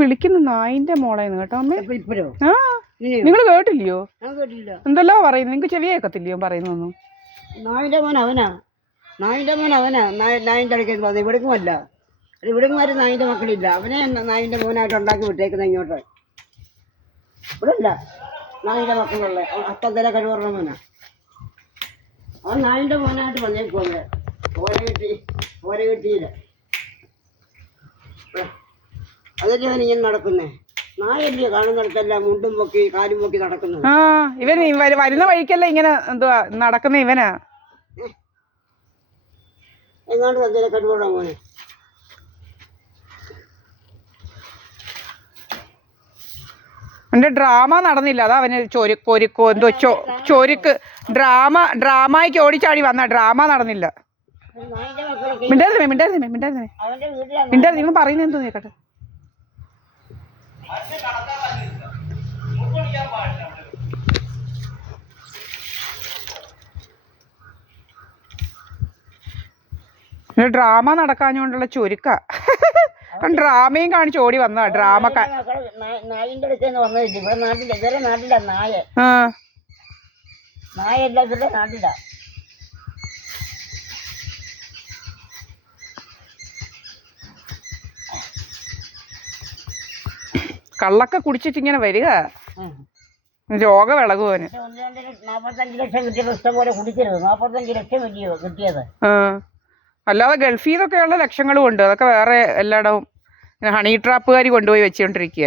വിളിക്കുന്നു നായിന്റെ മോളേന്ന് കേട്ടോ അമ്മ. ആ നിങ്ങൾ കേട്ടില്ലയോ? എന്തെല്ലോ പറയുന്നു, നിങ്ങക്ക് ചെവി കേൾക്കത്തില്ലയോ പറയുന്നൊന്നും? നായിന്റെ മോൻ അവനാ, നായിന്റെ മോൻ അവനാ. നായിന്റെ ഇടയ്ക്ക് അത് ഇവിടേക്കുമല്ല, ഇവിടേക്കുമാരും നായിന്റെ മക്കളില്ല. അവനെ നായിന്റെ മോനായിട്ട് ഉണ്ടാക്കി വിട്ടേക്കുന്ന ഇങ്ങോട്ട്. ഇവിടെ ഇല്ല നായിന്റെ മക്കളുള്ള അത്തന്തര കഴിവുള്ള മോനാ. അവൻ നായിന്റെ മോനായിട്ട് വന്നേക്കുവല്ലേ. ഓര കിട്ടിയില്ല. അതല്ലേ അവൻ ഇങ്ങനെ നടക്കുന്നേ. നായല്ലേ കാണുന്നിടത്തല്ല മുണ്ടും പൊക്കി കാലും പൊക്കി നടക്കുന്നത്. ആ ഇവൻ വരുന്ന വഴിക്കല്ല ഇങ്ങനെ എന്തുവാ നടക്കുന്ന ഇവനാ. എങ്ങാണ്ട് തന്തര കഴിവുള്ള മോനെ. എന്റെ ഡ്രാമ നടന്നില്ല, അതാ അവന് ചൊരുക്കോ എന്തോ ചൊരുക്ക് ഡ്രാമയ്ക്ക് ഓടിച്ചാടി വന്ന ഡ്രാമ നടന്നില്ല. മിണ്ടായിരുന്നേ നിങ്ങൾ പറയുന്നത് എന്തോ കേക്കട്ടെ. ഡ്രാമ നടക്കാഞ്ഞോണ്ടുള്ള ചൊരുക്ക. ഡ്രാമയും കാണിച്ച് ഓടി വന്നതാ ഡ്രാമ. നായിന്റെ അടുത്ത് വന്നില്ല ഇവിടെ നാട്ടില. ഇവരെ നാട്ടില നായ. നായല്ല ഇവരുടെ നാട്ടില. കള്ളൊക്കെ കുടിച്ചിട്ട് ഇങ്ങനെ വരിക, രോഗം ഇളകുവന്. 45 ലക്ഷം കിട്ടിയത് ഇഷ്ടം പോലെ കുടിക്കരുത്. 45 ലക്ഷം കിട്ടിയത്. അല്ലാതെ ഗൾഫിൽ നിന്നൊക്കെയുള്ള ലക്ഷങ്ങളും ഉണ്ട്. അതൊക്കെ വേറെ എല്ലായിടവും ഹണി ട്രാപ്പുകാർ കൊണ്ടുപോയി വെച്ചുകൊണ്ടിരിക്കുക.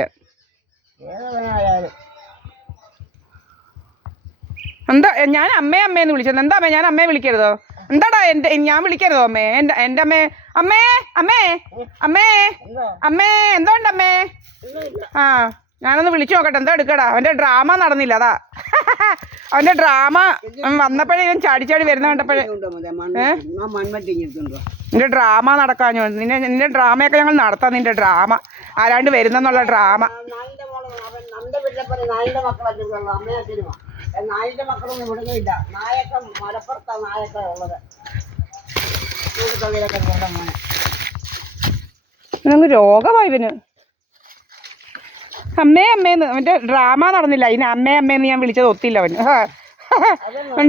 എന്താ ഞാൻ അമ്മേന്ന് വിളിച്ചത്? എന്താ അമ്മേ ഞാൻ അമ്മയെ വിളിക്കരുതോ? എന്താടാ ഞാൻ വിളിക്കരുതോ അമ്മേ? എൻ്റെ അമ്മേ അമ്മേ അമ്മേ അമ്മേ അമ്മേ എന്തോണ്ട് അമ്മേ? ആ ഞാനൊന്ന് വിളിച്ചു നോക്കട്ടെ. എന്താ എടുക്കടാ? അവൻ്റെ ഡ്രാമ നടന്നില്ല, അതാ അവൻ്റെ ഡ്രാമ വന്നപ്പോഴേ ഇവൻ ചാടി വരുന്ന കണ്ടപ്പോഴേ. നിന്റെ ഡ്രാമ നടക്കാഞ്ഞോ? നിന്റെ ഡ്രാമയൊക്കെ ഞങ്ങൾ നടത്താം. നിന്റെ ഡ്രാമ ആരാണ്ട് വരുന്നെന്നുള്ള ഡ്രാമ. നായിന്റെ മക്കളൊന്നും വിടുന്നില്ല. നായൊക്കെ മലപ്പുറത്താണ് നായൊക്കെ ഉള്ളത്. ഇവനങ്ങ് രോഗമായി ഇവന്. അമ്മേന്ന് അവൻ്റെ ഡ്രാമ നടന്നില്ല. അതിന് അമ്മേന്ന് ഞാൻ വിളിച്ചത് ഒത്തില്ല അവന്.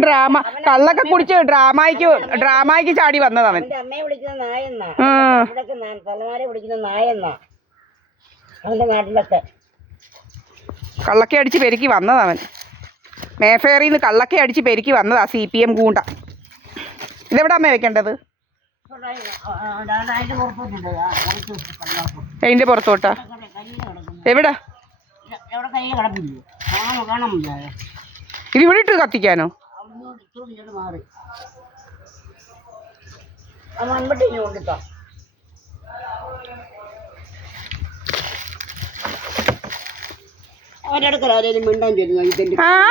ഡ്രാമ കള്ളൊക്കെ കുടിച്ച് ഡ്രാമയ്ക്ക് ചാടി വന്നത് അവൻ. അമ്മയെ വിളിക്കുന്ന നായെന്നാ, തലമാരെ വിളിക്കുന്ന നായെന്നാ അവന്റെ നാട്ടിലൊക്കെ. കള്ളക്കെ അടിച്ച് പെരുക്കി വന്നതവൻ. മേഫെയറിന്ന് കള്ളക്കെ അടിച്ച് പെരുക്കി വന്നതാ CPM ഗൂണ്ട. ഇതെവിടെ അമ്മ വെക്കേണ്ടത്? അതിന്റെ പുറത്തോട്ടാ? എവിടെ? ഇത് ഇവിടെ ഇട്ട് കത്തിക്കാനോ?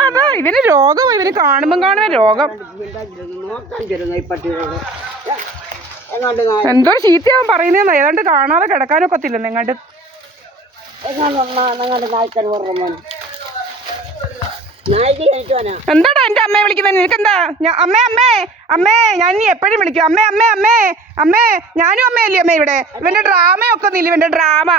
അതാ ഇവന് രോഗം. ഇവന് കാണുമ്പോ രോഗം. എന്തോ ചീത്തയാവും പറയുന്നതെന്ന്. ഏതാണ്ട് കാണാതെ കിടക്കാനൊക്കത്തില്ല. എങ്ങാണ്ട് എന്താടാ എന്റെ അമ്മയെ വിളിക്കുന്നത്? നിനക്കെന്താ? അമ്മേ ഞാൻ ഇനി എപ്പോഴും വിളിക്കും. അമ്മേ ഞാനും അമ്മയല്ലേ അമ്മ ഇവിടെ. ഇവന്റെ ഡ്രാമയൊക്കെ ഒന്നില്ല. ഇവന്റെ ഡ്രാമ